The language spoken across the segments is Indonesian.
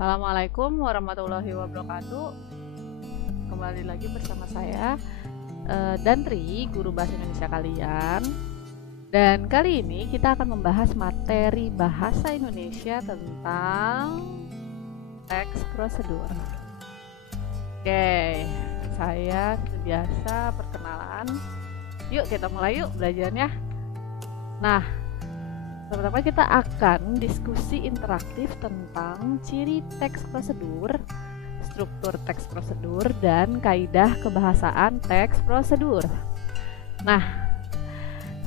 Assalamualaikum warahmatullahi wabarakatuh. Kembali lagi bersama saya Dantri, guru bahasa Indonesia kalian. Dan kali ini kita akan membahas materi bahasa Indonesia tentang teks prosedur. Oke, saya seperti biasa perkenalan. Yuk kita mulai yuk belajarnya. Nah, pertama kita akan diskusi interaktif tentang ciri teks prosedur, struktur teks prosedur, dan kaidah kebahasaan teks prosedur. Nah,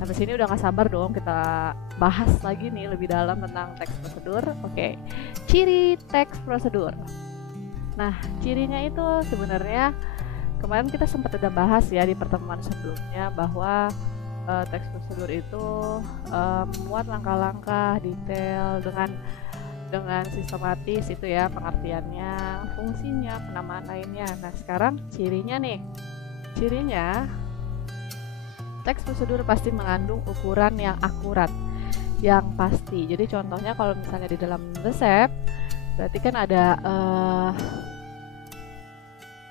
sampai sini udah gak sabar dong kita bahas lagi nih lebih dalam tentang teks prosedur. Oke, ciri teks prosedur. Nah, cirinya itu sebenarnya kemarin kita sempat udah bahas ya di pertemuan sebelumnya bahwa teks prosedur itu memuat langkah-langkah detail dengan sistematis itu ya, pengertiannya, fungsinya, penamaan lainnya. Nah, sekarang cirinya nih. Cirinya teks prosedur pasti mengandung ukuran yang akurat, yang pasti. Jadi contohnya kalau misalnya di dalam resep berarti kan ada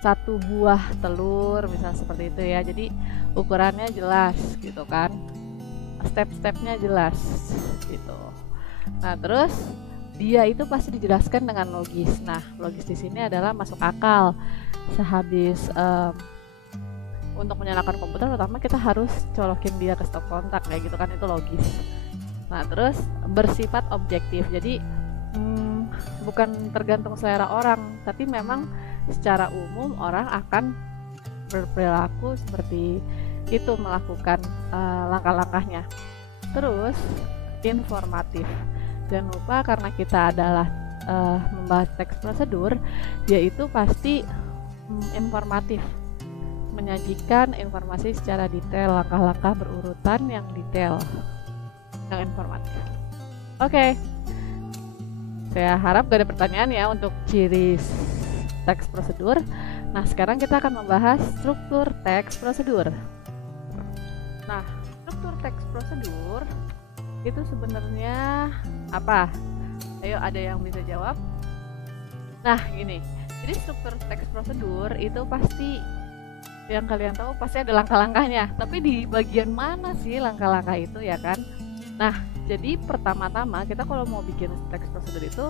satu buah telur misalnya seperti itu ya, jadi ukurannya jelas gitu kan, step-stepnya jelas gitu. Nah, terus dia itu pasti dijelaskan dengan logis. Nah, logis di sini adalah masuk akal. Sehabis untuk menyalakan komputer pertama kita harus colokin dia ke stop kontak kayak gitu kan, itu logis. Nah, terus bersifat objektif, jadi bukan tergantung selera orang, tapi memang secara umum orang akan berperilaku seperti itu, melakukan langkah-langkahnya. Terus informatif, jangan lupa karena kita adalah membahas teks prosedur, yaitu pasti informatif, menyajikan informasi secara detail, langkah-langkah berurutan yang detail, yang informatif. Oke. Saya harap gak ada pertanyaan ya untuk ciri teks prosedur. Nah, sekarang kita akan membahas struktur teks prosedur. Nah, struktur teks prosedur itu sebenarnya apa? Ayo, ada yang bisa jawab? Nah, gini. Jadi struktur teks prosedur itu pasti yang kalian tahu pasti ada langkah-langkahnya. Tapi di bagian mana sih langkah-langkah itu ya kan? Nah, jadi pertama-tama kita kalau mau bikin teks prosedur itu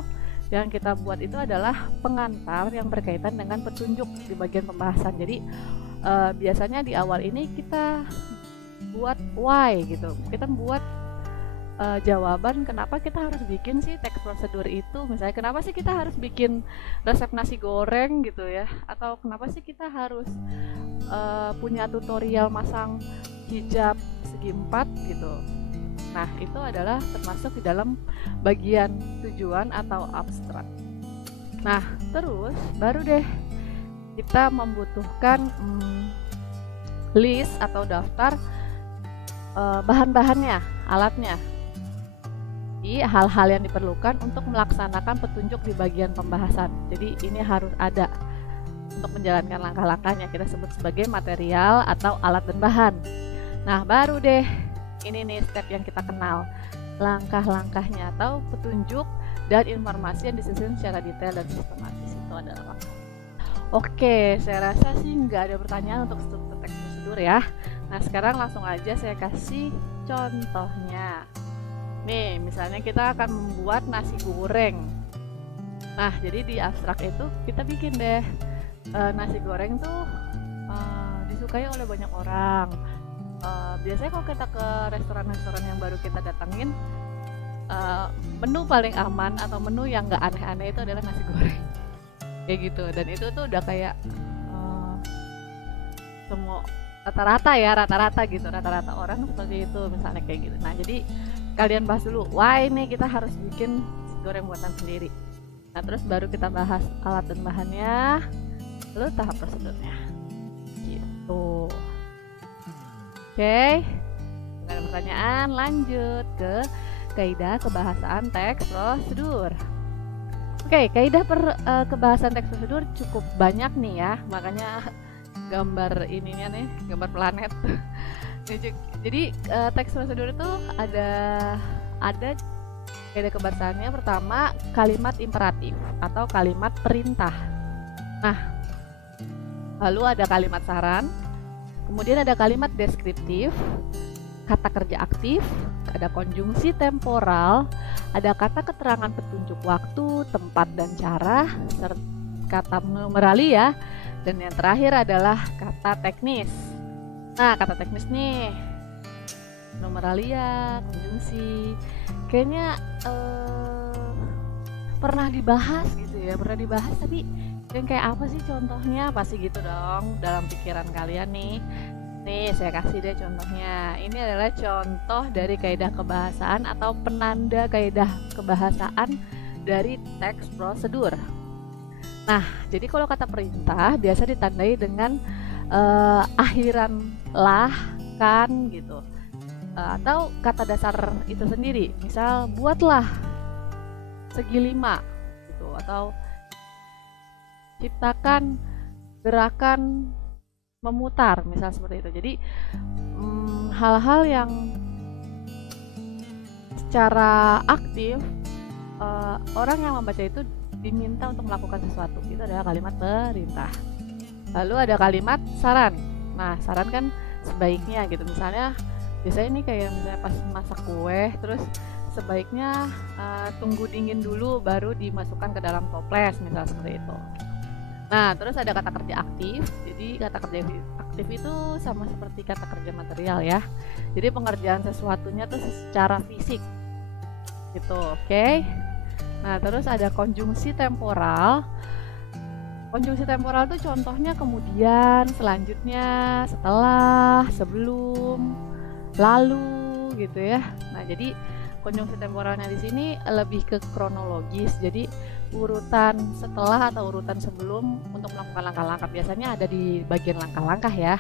yang kita buat itu adalah pengantar yang berkaitan dengan petunjuk di bagian pembahasan. Jadi biasanya di awal ini kita buat why gitu. Kita buat jawaban kenapa kita harus bikin sih teks prosedur itu. Misalnya kenapa sih kita harus bikin resep nasi goreng gitu ya, atau kenapa sih kita harus punya tutorial masang hijab segi 4 gitu. Nah, itu adalah termasuk di dalam bagian tujuan atau abstrak. Nah, terus baru deh kita membutuhkan list atau daftar bahan-bahannya, alatnya. Jadi hal-hal yang diperlukan untuk melaksanakan petunjuk di bagian pembahasan. Jadi ini harus ada untuk menjalankan langkah-langkahnya. Kita sebut sebagai material atau alat dan bahan. Nah, baru deh ini nih step yang kita kenal, langkah-langkahnya atau petunjuk dan informasi yang disusun secara detail dan sistematis, itu adalah langkah. Oke, saya rasa sih nggak ada pertanyaan untuk struktur teks prosedur ya. Nah, sekarang langsung aja saya kasih contohnya. Nih, misalnya kita akan membuat nasi goreng. Nah, jadi di abstrak itu kita bikin deh nasi goreng tuh disukai oleh banyak orang. Biasanya kalau kita ke restoran-restoran yang baru kita datangin, menu paling aman atau menu yang nggak aneh-aneh itu adalah nasi goreng kayak gitu. Dan itu tuh udah kayak semua rata-rata gitu, rata-rata orang seperti itu misalnya kayak gitu. Nah, jadi kalian bahas dulu why nih kita harus bikin nasi goreng buatan sendiri. Nah, terus baru kita bahas alat dan bahannya, lalu tahap prosedurnya gitu. Oke, nggak ada pertanyaan, lanjut ke kaidah kebahasaan teks prosedur. Oke, kaidah kebahasan teks prosedur cukup banyak nih ya, makanya gambar ininya nih, gambar planet. Jadi teks prosedur itu ada Kaidah kebahasaannya pertama kalimat imperatif atau kalimat perintah. Nah, lalu ada kalimat saran, kemudian ada kalimat deskriptif, kata kerja aktif, ada konjungsi temporal, ada kata keterangan petunjuk waktu, tempat, dan cara, serta kata numeralia, dan yang terakhir adalah kata teknis. Nah, kata teknis nih, numeralia, konjungsi, kayaknya pernah dibahas gitu ya, tapi yang kayak apa sih contohnya? Pasti gitu dong dalam pikiran kalian nih. Nih, saya kasih deh contohnya. Ini adalah contoh dari kaidah kebahasaan atau penanda kaidah kebahasaan dari teks prosedur. Nah, jadi kalau kata perintah biasa ditandai dengan akhiran lah, kan gitu. Atau kata dasar itu sendiri. Misal, buatlah segi 5 gitu, atau ciptakan gerakan memutar, misal seperti itu. Jadi hal-hal yang secara aktif orang yang membaca itu diminta untuk melakukan sesuatu, itu adalah kalimat perintah. Lalu ada kalimat saran. Nah, saran kan sebaiknya gitu, misalnya biasanya ini kayak misalnya pas masak kue, terus sebaiknya tunggu dingin dulu baru dimasukkan ke dalam toples, misal seperti itu. Nah, terus ada kata kerja aktif. Jadi kata kerja aktif itu sama seperti kata kerja material ya. Jadi pengerjaan sesuatunya tuh secara fisik gitu, oke? Nah, terus ada konjungsi temporal. Konjungsi temporal tuh contohnya kemudian, selanjutnya, setelah, sebelum, lalu gitu ya. Nah, jadi konjungsi temporalnya di sini lebih ke kronologis. Jadi urutan setelah atau urutan sebelum untuk melakukan langkah-langkah biasanya ada di bagian langkah-langkah ya.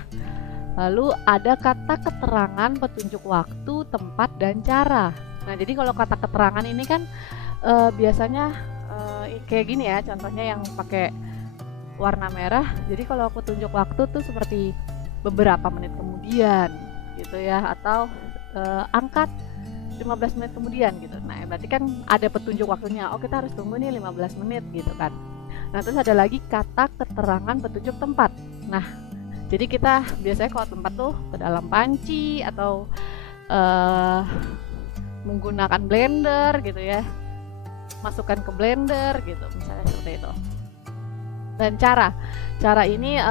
Lalu ada kata keterangan petunjuk waktu, tempat, dan cara. Nah, jadi kalau kata keterangan ini kan biasanya kayak gini ya, contohnya yang pakai warna merah. Jadi kalau petunjuk waktu tuh seperti beberapa menit kemudian gitu ya, atau angkat 15 menit kemudian gitu. Nah, berarti kan ada petunjuk waktunya. Oh, kita harus tunggu nih 15 menit gitu kan. Nah, terus ada lagi kata keterangan petunjuk tempat. Nah, jadi kita biasanya kalau tempat tuh ke dalam panci atau menggunakan blender gitu ya. Masukkan ke blender gitu, misalnya seperti itu. Dan cara ini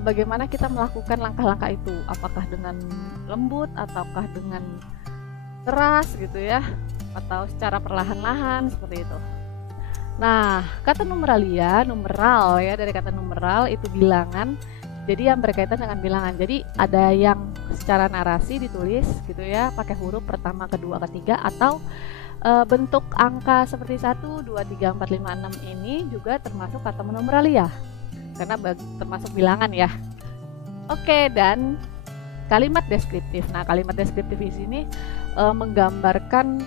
bagaimana kita melakukan langkah-langkah itu? Apakah dengan lembut ataukah dengan keras gitu ya, atau secara perlahan-lahan seperti itu. Nah, kata numeralia, numeral ya, dari kata numeral itu bilangan, jadi yang berkaitan dengan bilangan. Jadi ada yang secara narasi ditulis gitu ya, pakai huruf pertama, kedua, ketiga, atau bentuk angka seperti 1, 2, 3, 4, 5, 6 ini juga termasuk kata numeralia karena termasuk bilangan ya. Oke, dan kalimat deskriptif. Nah, kalimat deskriptif di sini menggambarkan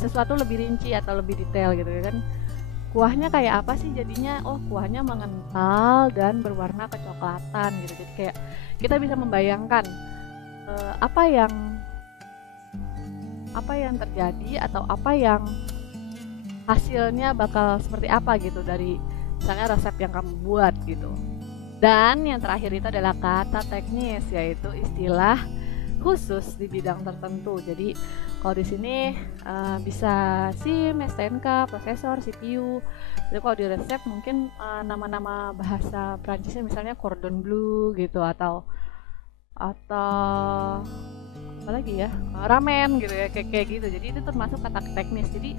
sesuatu lebih rinci atau lebih detail gitu ya kan. Kuahnya kayak apa sih jadinya? Oh, kuahnya mengental dan berwarna kecoklatan gitu. Jadi kayak kita bisa membayangkan apa yang terjadi atau apa yang hasilnya bakal seperti apa gitu dari misalnya resep yang kamu buat gitu. Dan yang terakhir itu adalah kata teknis, yaitu istilah khusus di bidang tertentu. Jadi kalau di sini bisa SIM, STNK, prosesor, CPU. Jadi kalau di resep mungkin nama-nama bahasa Prancisnya misalnya cordon bleu gitu, atau apa lagi ya, ramen gitu ya, kayak gitu. Jadi itu termasuk kata teknis. Jadi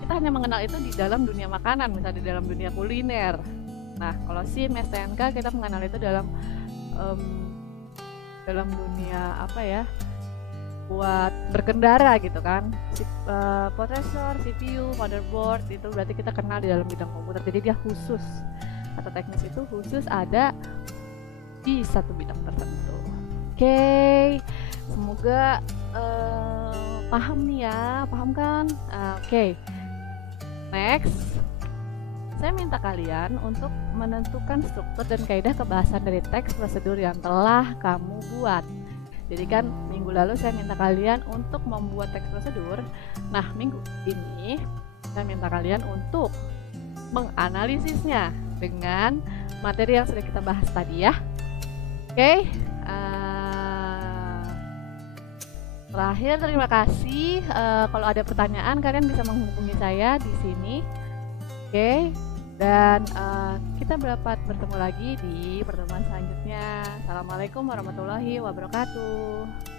kita hanya mengenal itu di dalam dunia makanan, misalnya di dalam dunia kuliner. Nah, kalau SIM, STNK kita mengenal itu dalam dunia apa ya, buat berkendara gitu kan. Prosesor, CPU, motherboard itu berarti kita kenal di dalam bidang komputer. Jadi dia khusus, kata teknis itu khusus ada di satu bidang tertentu. Oke, semoga paham nih ya, paham kan? Oke. Next, saya minta kalian untuk menentukan struktur dan kaidah kebahasan dari teks prosedur yang telah kamu buat. Jadi kan minggu lalu saya minta kalian untuk membuat teks prosedur. Nah, minggu ini saya minta kalian untuk menganalisisnya dengan materi yang sudah kita bahas tadi ya. Oke, terakhir terima kasih. Kalau ada pertanyaan kalian bisa menghubungi saya di sini. Oke, dan kita bertemu lagi di pertemuan selanjutnya. Assalamualaikum warahmatullahi wabarakatuh.